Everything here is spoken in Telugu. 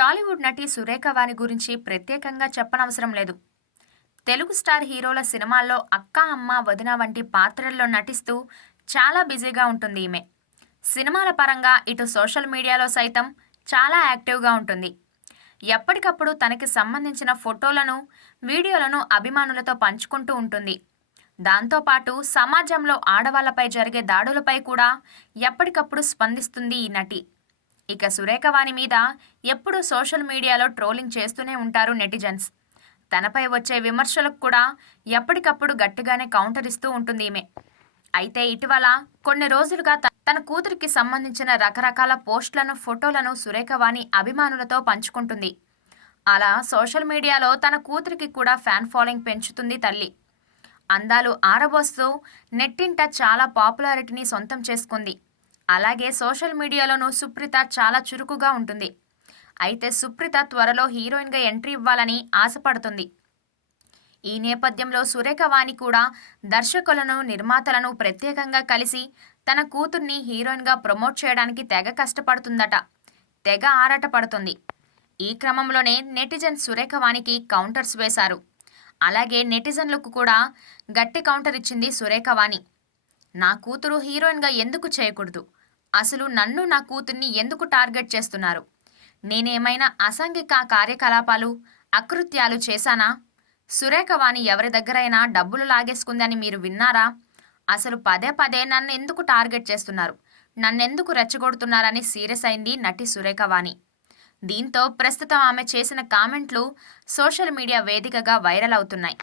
టాలీవుడ్ నటి సురేఖ వాణి గురించి ప్రత్యేకంగా చెప్పనవసరం లేదు. తెలుగు స్టార్ హీరోల సినిమాల్లో అక్క, అమ్మ, వదిన వంటి పాత్రల్లో నటిస్తూ చాలా బిజీగా ఉంటుంది ఈమె. సినిమాల పరంగా ఇటు సోషల్ మీడియాలో సైతం చాలా యాక్టివ్గా ఉంటుంది. ఎప్పటికప్పుడు తనకి సంబంధించిన ఫోటోలను, వీడియోలను అభిమానులతో పంచుకుంటూ ఉంటుంది. దాంతోపాటు సమాజంలో ఆడవాళ్లపై జరిగే దాడులపై కూడా ఎప్పటికప్పుడు స్పందిస్తుంది ఈ నటి. ఇక సురేఖ వాణి మీద ఎప్పుడూ సోషల్ మీడియాలో ట్రోలింగ్ చేస్తూనే ఉంటారు నెటిజన్స్. తనపై వచ్చే విమర్శలకు కూడా ఎప్పటికప్పుడు గట్టిగానే కౌంటర్ ఇస్తూ ఉంటుంది ఈమె. అయితే ఇటీవల కొన్ని రోజులుగా తన కూతురికి సంబంధించిన రకరకాల పోస్టులను, ఫోటోలను సురేఖ వాణి అభిమానులతో పంచుకుంటుంది. అలా సోషల్ మీడియాలో తన కూతురికి కూడా ఫ్యాన్ ఫాలోయింగ్ పెంచుతుంది తల్లి. అందాలు ఆరబోస్తూ నెట్టింట చాలా పాపులారిటీని సొంతం చేసుకుంది. అలాగే సోషల్ మీడియాలోనూ సుప్రీత చాలా చురుకుగా ఉంటుంది. అయితే సుప్రీత త్వరలో హీరోయిన్గా ఎంట్రీ ఇవ్వాలని ఆశపడుతుంది. ఈ నేపథ్యంలో సురేఖ వాణి కూడా దర్శకులను, నిర్మాతలను ప్రత్యేకంగా కలిసి తన కూతుర్ని హీరోయిన్గా ప్రమోట్ చేయడానికి తెగ కష్టపడుతుందట. తెగ ఆరాటపడుతుంది. ఈ క్రమంలోనే నెటిజన్ సురేఖ వాణికి కౌంటర్స్ వేశారు. అలాగే నెటిజన్లకు కూడా గట్టి కౌంటర్ ఇచ్చింది సురేఖ వాణి. నా కూతురు హీరోయిన్గా ఎందుకు చేయకూడదు? అసలు నన్ను, నా కూతుర్ని ఎందుకు టార్గెట్ చేస్తున్నారు? నేనేమైనా అసాంఘిక కార్యకలాపాలు, అకృత్యాలు చేశానా? సురేఖ వాణి ఎవరి దగ్గరైనా డబ్బులు లాగేసుకుందని మీరు విన్నారా? అసలు పదే పదే నన్ను ఎందుకు టార్గెట్ చేస్తున్నారు? నన్నెందుకు రెచ్చగొడుతున్నారని సీరియస్ అయింది నటి సురేఖ వాణి. దీంతో ప్రస్తుతం ఆమె చేసిన కామెంట్లు సోషల్ మీడియా వేదికగా వైరల్ అవుతున్నాయి.